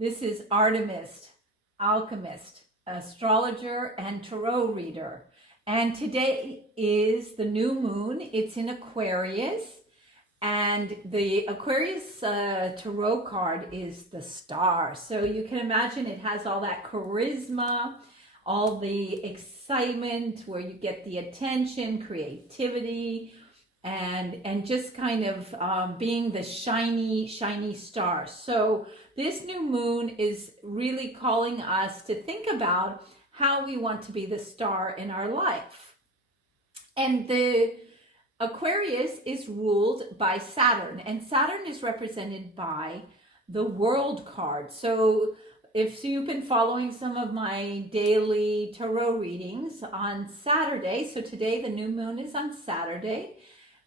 This is Artemis, Alchemist, Astrologer, and Tarot reader. And today is the new moon. It's in Aquarius. And the Aquarius Tarot card is the star. So you can imagine it has all that charisma, all the excitement where you get the attention, creativity, and just kind of being the shiny star. So this new moon is really calling us to think about how we want to be the star in our life. And the Aquarius is ruled by Saturn, and Saturn is represented by the World card. So if you've been following some of my daily tarot readings on Saturday, so today the new moon is on Saturday,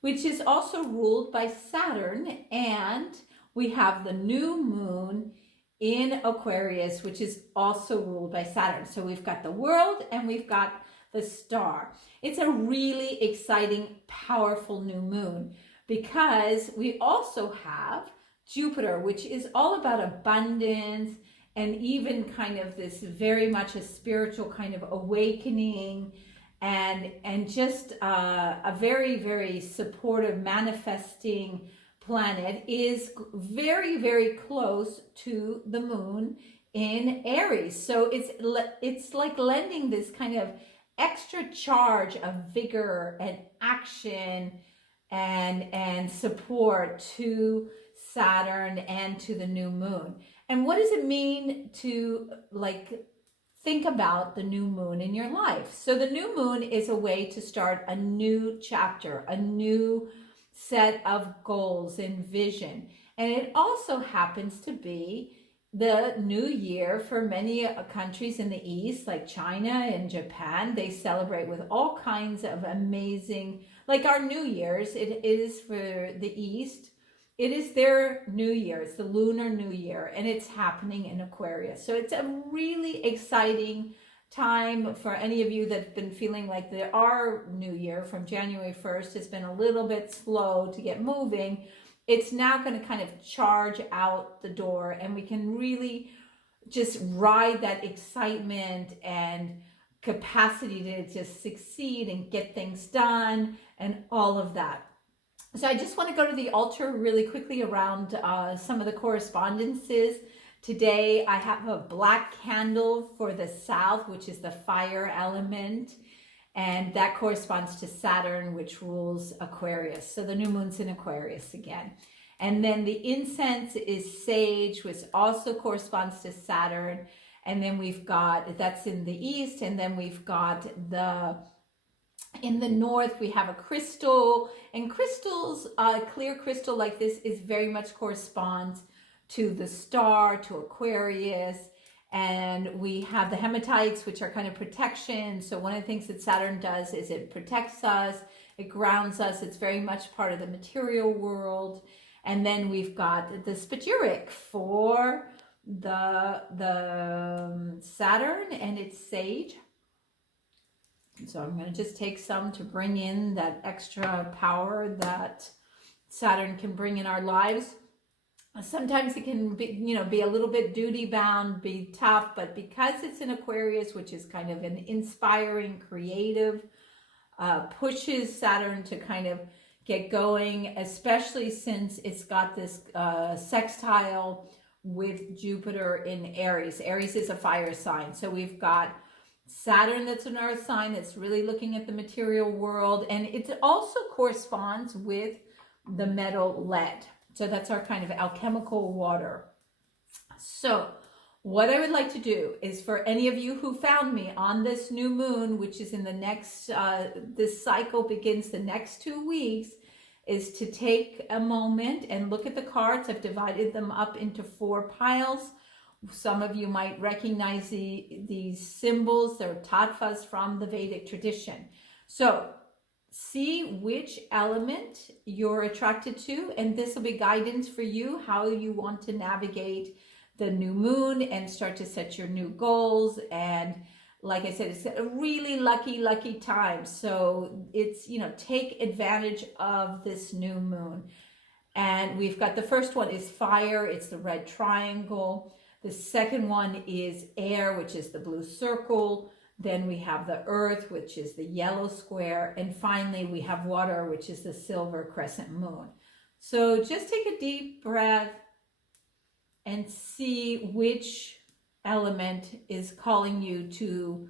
which is also ruled by Saturn, and we have the new moon in Aquarius, which is also ruled by Saturn. So we've got the world and we've got the star. It's a really exciting, powerful new moon because we also have Jupiter, which is all about abundance and even kind of this very much a spiritual kind of awakening and just a very, very supportive manifesting planet is very, very close to the moon in Aries. So it's like lending this kind of extra charge of vigor and action and support to Saturn and to the new moon. And what does it mean to think about the new moon in your life? So the new moon is a way to start a new chapter, a new set of goals and vision. And it also happens to be the new year for many countries in the East, like China and Japan. They celebrate with all kinds of amazing, like our New Year's, it is for the East. It is their New Year. It's the Lunar New Year, and it's happening in Aquarius. So it's a really exciting time for any of you that have been feeling like our New Year from January 1st has been a little bit slow to get moving. It's now going to kind of charge out the door, and we can really just ride that excitement and capacity to just succeed and get things done and all of that. So I just want to go to the altar really quickly around some of the correspondences. Today I have a black candle for the south, which is the fire element. And that corresponds to Saturn, which rules Aquarius. So the new moon's in Aquarius again. And then the incense is sage, which also corresponds to Saturn. And then we've got, that's in the east. And then we've got in the north, we have a crystal. And crystals, clear crystal like this is very much corresponds to the star, to Aquarius. And we have the hematites, which are kind of protection. So one of the things that Saturn does is it protects us, it grounds us. It's very much part of the material world. And then we've got the spagyric for the Saturn, and it's sage. So I'm going to just take some to bring in that extra power that Saturn can bring in our lives. Sometimes it can be a little bit duty bound, be tough, but because it's in Aquarius, which is kind of an inspiring, creative, pushes Saturn to kind of get going, especially since it's got this sextile with Jupiter in Aries. Aries is a fire sign. So we've got Saturn that's an earth sign that's really looking at the material world, and it also corresponds with the metal lead. So that's our kind of alchemical water. So what I would like to do is for any of you who found me on this new moon, which is in the next, this cycle begins the next 2 weeks, is to take a moment and look at the cards. I've divided them up into 4 piles. Some of you might recognize these symbols. They're tattvas from the Vedic tradition. So see which element you're attracted to, and this will be guidance for you, how you want to navigate the new moon and start to set your new goals. And like I said, it's a really lucky time. So it's, take advantage of this new moon. And we've got the first one is fire. It's the red triangle. The second one is air, which is the blue circle. Then we have the earth, which is the yellow square. And finally, we have water, which is the silver crescent moon. So just take a deep breath and see which element is calling you to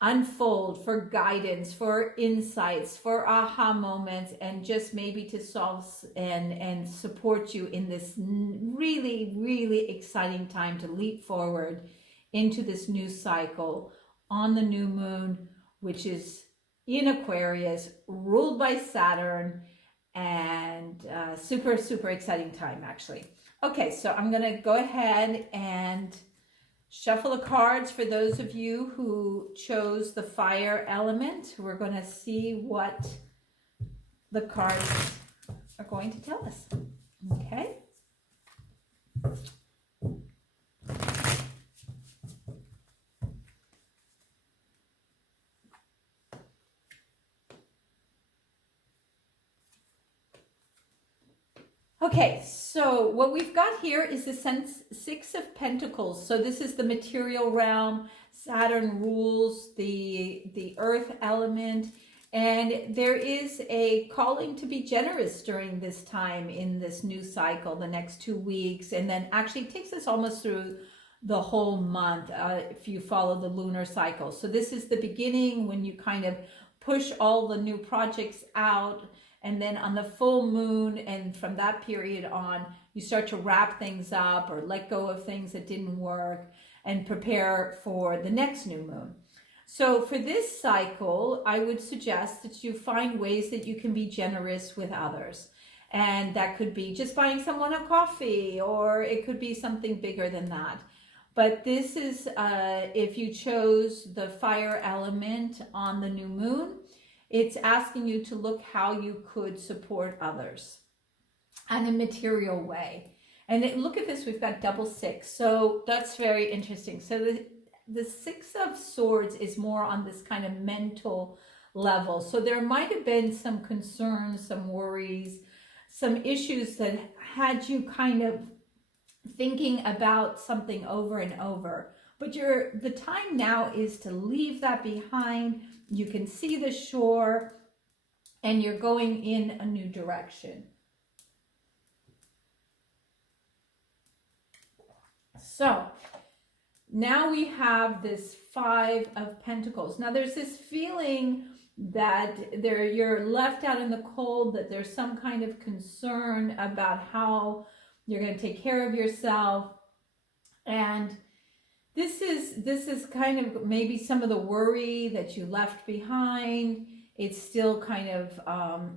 unfold, for guidance, for insights, for aha moments, and just maybe to solve and support you in this really, really exciting time to leap forward into this new cycle on the new moon, which is in Aquarius, ruled by Saturn, and super, super exciting time, actually. Okay, so I'm going to go ahead and shuffle the cards for those of you who chose the fire element. We're going to see what the cards are going to tell us. Okay. Okay, so what we've got here is the Six of Pentacles. So this is the material realm. Saturn rules the earth element. And there is a calling to be generous during this time in this new cycle, the next 2 weeks. And then actually takes us almost through the whole month if you follow the lunar cycle. So this is the beginning when you kind of push all the new projects out. And then on the full moon, and from that period on, you start to wrap things up or let go of things that didn't work and prepare for the next new moon. So for this cycle, I would suggest that you find ways that you can be generous with others. And that could be just buying someone a coffee, or it could be something bigger than that. But this is, if you chose the fire element on the new moon, it's asking you to look how you could support others in a material way. And look at this, we've got double six. So that's very interesting. So the Six of Swords is more on this kind of mental level. So there might have been some concerns, some worries, some issues that had you kind of thinking about something over and over. But the time now is to leave that behind. You can see the shore and you're going in a new direction. So now we have this Five of Pentacles. Now there's this feeling that you're left out in the cold, that there's some kind of concern about how you're going to take care of yourself. And this is kind of maybe some of the worry that you left behind. It's still kind of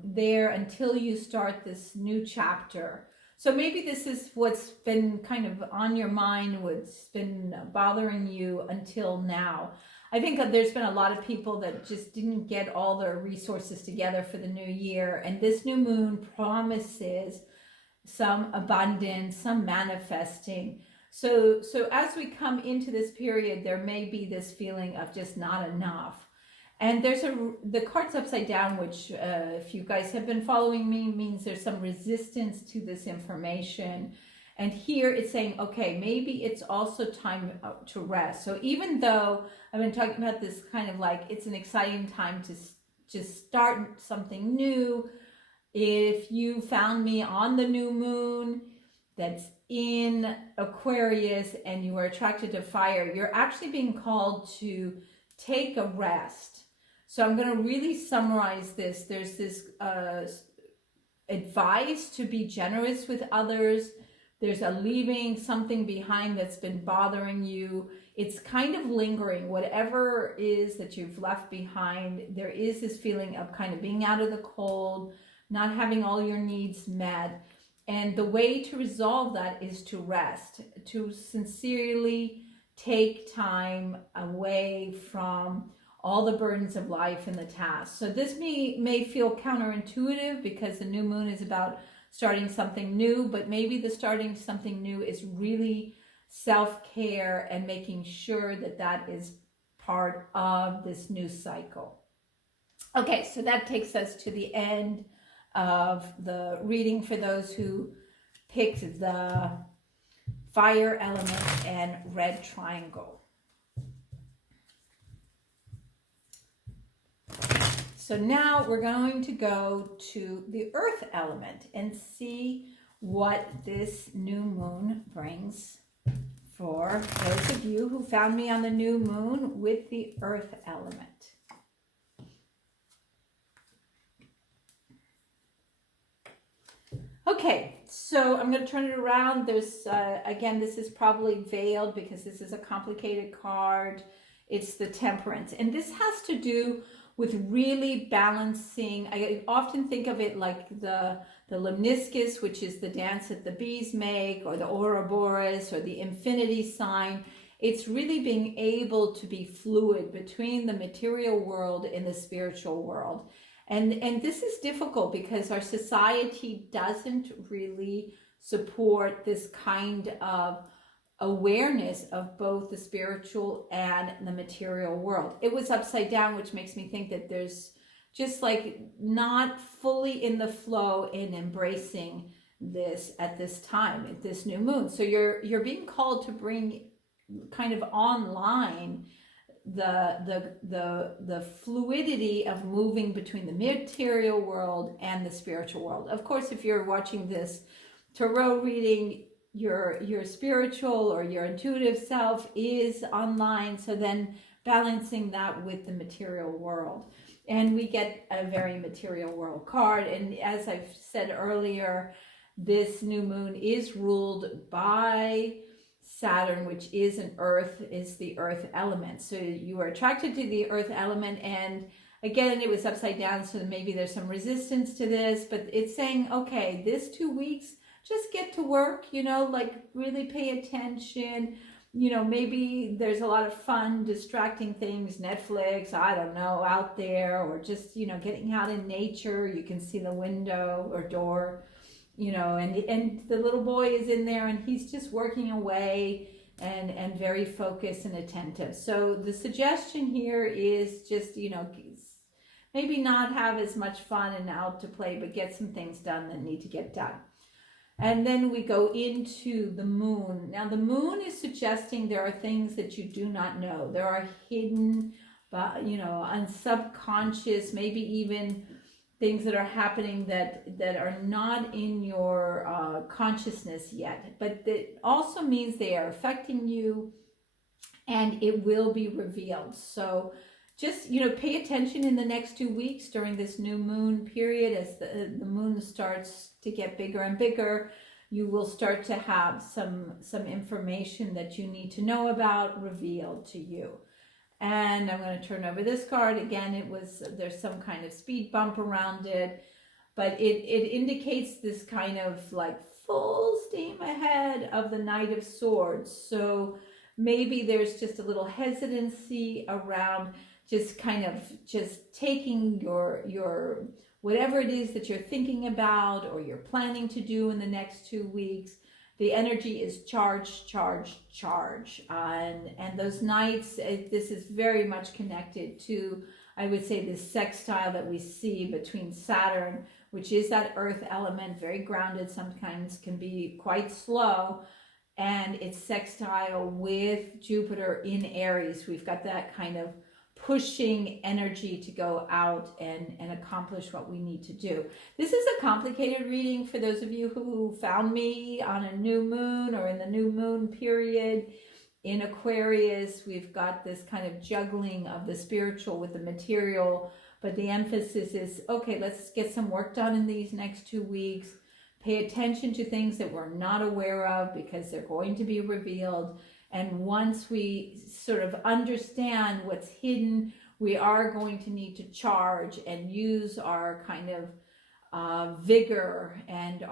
there until you start this new chapter. So maybe this is what's been kind of on your mind, what's been bothering you until now. I think that there's been a lot of people that just didn't get all their resources together for the new year. And this new moon promises some abundance, some manifesting. So as we come into this period, there may be this feeling of just not enough. And there's the card's upside down, which if you guys have been following me, means there's some resistance to this information. And here it's saying, okay, maybe it's also time to rest. So even though I've been talking about this kind of like, it's an exciting time to just start something new. If you found me on the new moon, that's in Aquarius, and you are attracted to fire, you're actually being called to take a rest. So I'm going to really summarize this. There's this advice to be generous with others. There's a leaving something behind that's been bothering you. It's kind of lingering. Whatever is that you've left behind, there is this feeling of kind of being out of the cold, not having all your needs met. And the way to resolve that is to rest, to sincerely take time away from all the burdens of life and the tasks. So this may feel counterintuitive because the new moon is about starting something new, but maybe the starting something new is really self-care and making sure that that is part of this new cycle. Okay, so that takes us to the end of the reading for those who picked the fire element and red triangle. So now we're going to go to the earth element and see what this new moon brings for those of you who found me on the new moon with the earth element. Okay, so I'm going to turn it around. There's, again, this is probably veiled because this is a complicated card. It's the Temperance. And this has to do with really balancing. I often think of it like the lemniscus, which is the dance that the bees make, or the Ouroboros, or the infinity sign. It's really being able to be fluid between the material world and the spiritual world. And this is difficult because our society doesn't really support this kind of awareness of both the spiritual and the material world. It was upside down, which makes me think that there's just like not fully in the flow in embracing this at this time, at this new moon. So you're being called to bring kind of online the fluidity of moving between the material world and the spiritual world. Of course, if you're watching this tarot reading, your spiritual or your intuitive self is online, so then balancing that with the material world. And we get a very material world card. And as I've said earlier, this new moon is ruled by Saturn, which is an earth, is the earth element. So you are attracted to the earth element, and again, it was upside down, so maybe there's some resistance to this, but it's saying, okay, this 2 weeks, just get to work, like really pay attention. Maybe there's a lot of fun, distracting things, Netflix, I don't know, out there, or just, getting out in nature. You can see the window or door, and the little boy is in there and he's just working away and very focused and attentive. So the suggestion here is just, maybe not have as much fun and out to play, but get some things done that need to get done. And then we go into the moon. Now the moon is suggesting there are things that you do not know. There are hidden, and subconscious, maybe even things that are happening that are not in your consciousness yet. But that also means they are affecting you and it will be revealed. So just, pay attention in the next 2 weeks during this new moon period. As the moon starts to get bigger and bigger, you will start to have some information that you need to know about revealed to you. And I'm going to turn over this card. Again, there's some kind of speed bump around it, but it indicates this kind of like full steam ahead of the Knight of Swords. So maybe there's just a little hesitancy around just taking your whatever it is that you're thinking about or you're planning to do in the next 2 weeks. The energy is charge. And those nights, this is very much connected to, I would say, this sextile that we see between Saturn, which is that earth element, very grounded, sometimes can be quite slow, and it's sextile with Jupiter in Aries. We've got that kind of pushing energy to go out and accomplish what we need to do. This is a complicated reading for those of you who found me on a new moon or in the new moon period. In Aquarius, we've got this kind of juggling of the spiritual with the material, but the emphasis is, okay, let's get some work done in these next 2 weeks. Pay attention to things that we're not aware of because they're going to be revealed. And once we sort of understand what's hidden, we are going to need to charge and use our kind of vigor and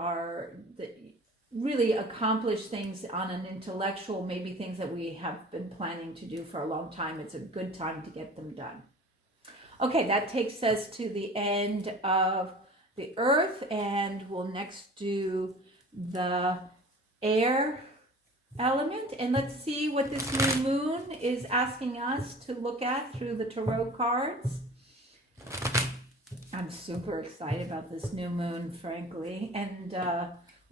really accomplish things on an intellectual, maybe things that we have been planning to do for a long time. It's a good time to get them done. Okay, that takes us to the end of the earth, and we'll next do the air element, and let's see what this new moon is asking us to look at through the tarot cards. I'm super excited about this new moon, frankly, and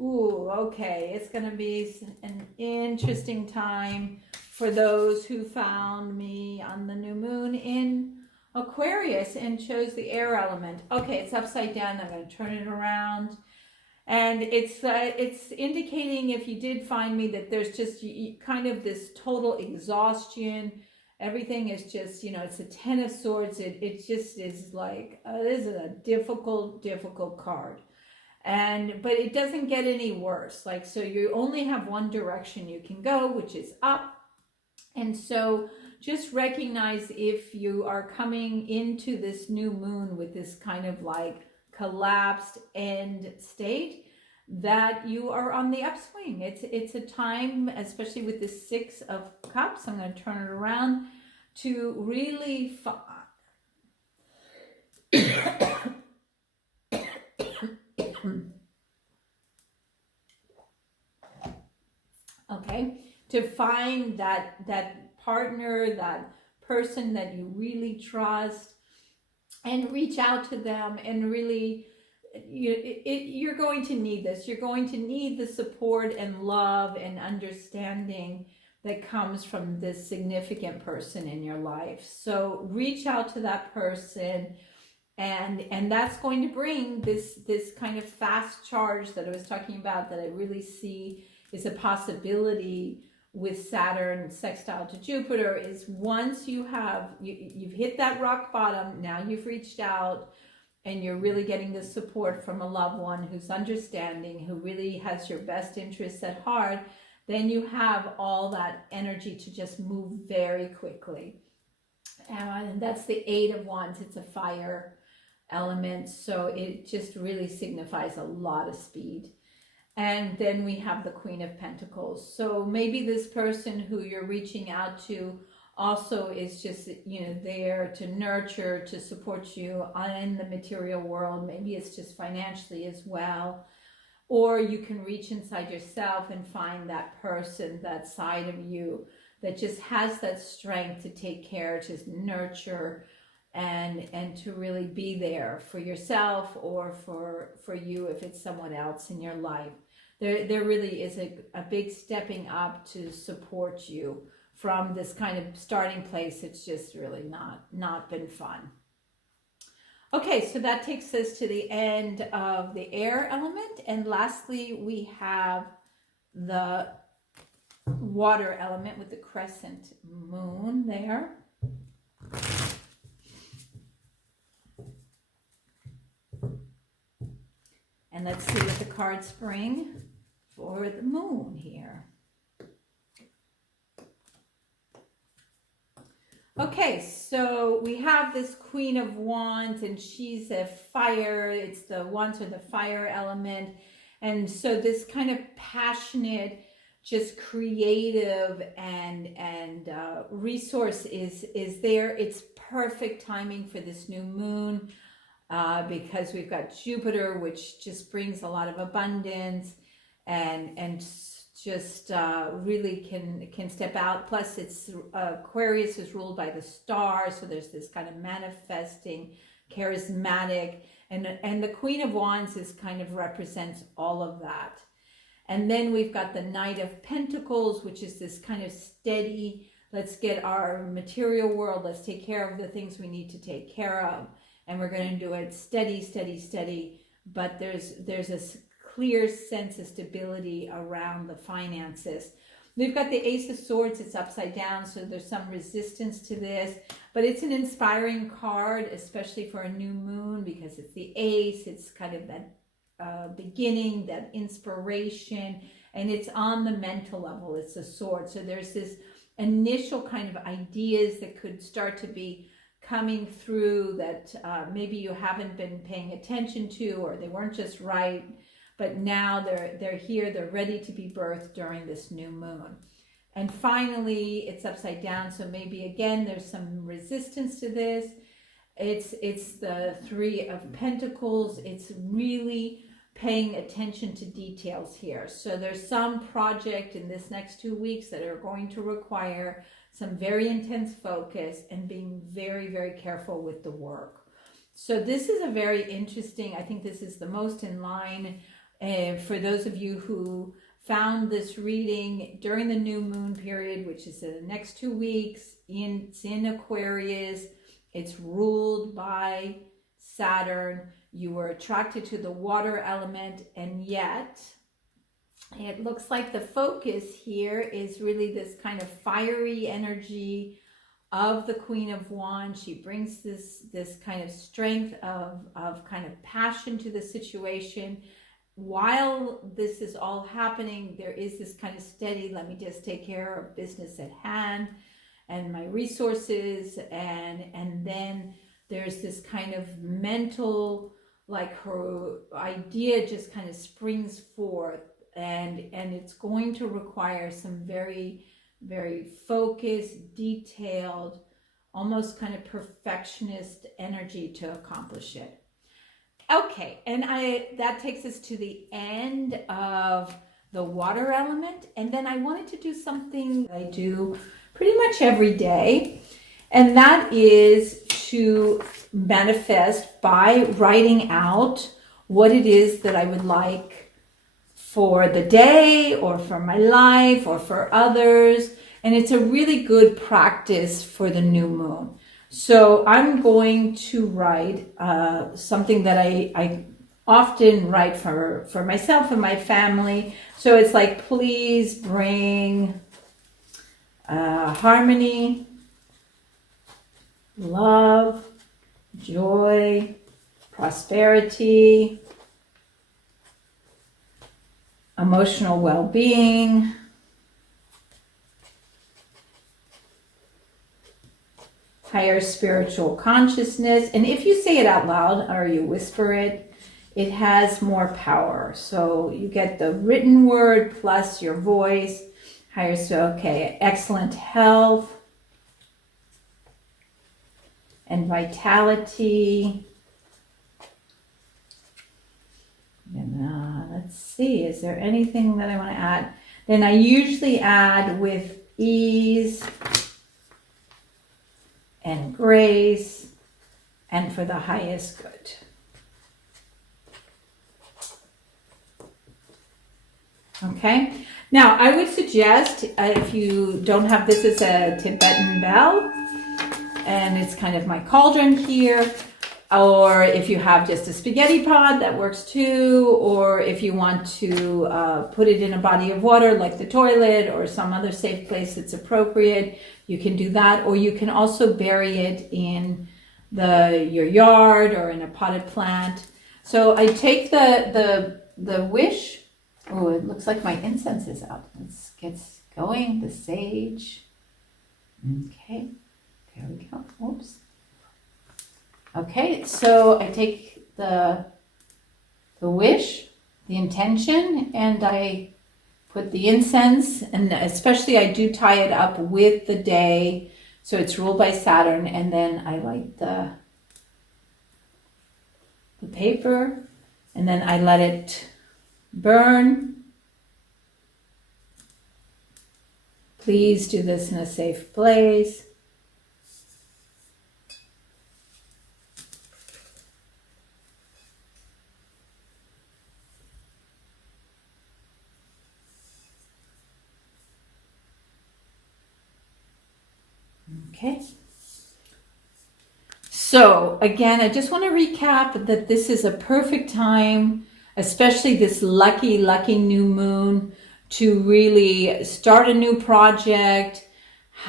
Ooh, okay. It's going to be an interesting time for those who found me on the new moon in Aquarius and chose the air element. Okay, it's upside down. I'm going to turn it around. And it's indicating, if you did find me, that there's just kind of this total exhaustion. Everything is just, it's a 10 of swords. It just is like, this is a difficult card. But it doesn't get any worse. Like, so you only have one direction you can go, which is up. And so just recognize, if you are coming into this new moon with this kind of like collapsed end state, that you are on the upswing. It's a time, especially with the 6 of Cups, I'm going to turn it around, to really okay, to find that partner, that person that you really trust, and reach out to them. And really, you're going to need this. You're going to need the support and love and understanding that comes from this significant person in your life. So reach out to that person, and that's going to bring this kind of fast charge that I was talking about, that I really see is a possibility with Saturn sextile to Jupiter. Is once you've hit that rock bottom, now you've reached out and you're really getting the support from a loved one who's understanding, who really has your best interests at heart, then you have all that energy to just move very quickly. And that's the 8 of Wands. It's a fire element, so it just really signifies a lot of speed. And then we have the Queen of Pentacles. So maybe this person who you're reaching out to also is just, there to nurture, to support you in the material world. Maybe it's just financially as well. Or you can reach inside yourself and find that person, that side of you that just has that strength to take care, to nurture, and to really be there for yourself, or for you if it's someone else in your life. There really is a big stepping up to support you from this kind of starting place. It's just really not been fun. Okay, so that takes us to the end of the air element. And lastly, we have the water element with the crescent moon there. And let's see what the cards bring for the moon here. Okay, so we have this Queen of Wands, and she's a fire. It's the Wands are the fire element. And so this kind of passionate, just creative and resource is there. It's perfect timing for this new moon. Because we've got Jupiter, which just brings a lot of abundance and just really can step out. Plus, it's Aquarius is ruled by the stars, so there's this kind of manifesting, charismatic, and the Queen of Wands is kind of represents all of that. And then we've got the Knight of Pentacles, which is this kind of steady. Let's get our material world. Let's take care of the things we need to take care of. And we're going to do it steady, but there's a clear sense of stability around the finances. We've got the Ace of Swords. It's upside down, so there's some resistance to this, but it's an inspiring card, especially for a new moon, because it's the ace. It's kind of that beginning, that inspiration, and it's on the mental level. It's a sword, so there's this initial kind of ideas that could start to be coming through that maybe you haven't been paying attention to, or they weren't just right, but now they're here, they're ready to be birthed during this new moon. And finally, it's upside down, so maybe again there's some resistance to this. It's the 3 of Pentacles. It's really paying attention to details here. So there's some project in this next 2 weeks that are going to require some very intense focus and being very, very careful with the work. So this is a very interesting, I think this is the most in line For those of you who found this reading during the new moon period, which is the next 2 weeks, it's in Aquarius, it's ruled by Saturn. You were attracted to the water element, and yet it looks like the focus here is really this kind of fiery energy of the Queen of Wands. She brings this kind of strength of kind of passion to the situation. While this is all happening, there is this kind of steady, let me just take care of business at hand and my resources, and then there's this kind of mental, like her idea just kind of springs forth, and it's going to require some very, very focused, detailed, almost kind of perfectionist energy to accomplish it. Okay, and that takes us to the end of the water element, and then I wanted to do something I do pretty much every day, and that is to manifest by writing out what it is that I would like for the day or for my life or for others, and it's a really good practice for the new moon. So I'm going to write something that I often write for myself and my family. So it's like, please bring harmony, love, joy, prosperity, emotional well-being, higher spiritual consciousness. And if you say it out loud or you whisper it, it has more power. So you get the written word plus your voice. Higher, so okay, excellent health and vitality. And let's see, is there anything that I want to add? Then I usually add with ease and grace, and for the highest good. Okay, now I would suggest if you don't have this as a Tibetan bell, and it's kind of my cauldron here, or if you have just a spaghetti pot, that works too, or if you want to put it in a body of water like the toilet or some other safe place that's appropriate, you can do that, or you can also bury it in your yard or in a potted plant. So I take the wish. Oh, it looks like my incense is out. Let's get going. The sage. Okay, there we go. Oops. Okay, so I take the wish, the intention, and I put the incense, and especially I do tie it up with the day, so it's ruled by Saturn, and then I light the paper, and then I let it burn. Please do this in a safe place. Okay. So again, I just want to recap that this is a perfect time, especially this lucky new moon, to really start a new project.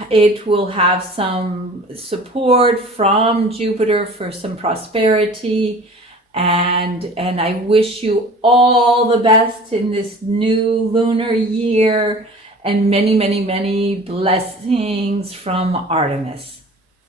It will have some support from Jupiter for some prosperity, and I wish you all the best in this new lunar year, and many blessings from Artemis.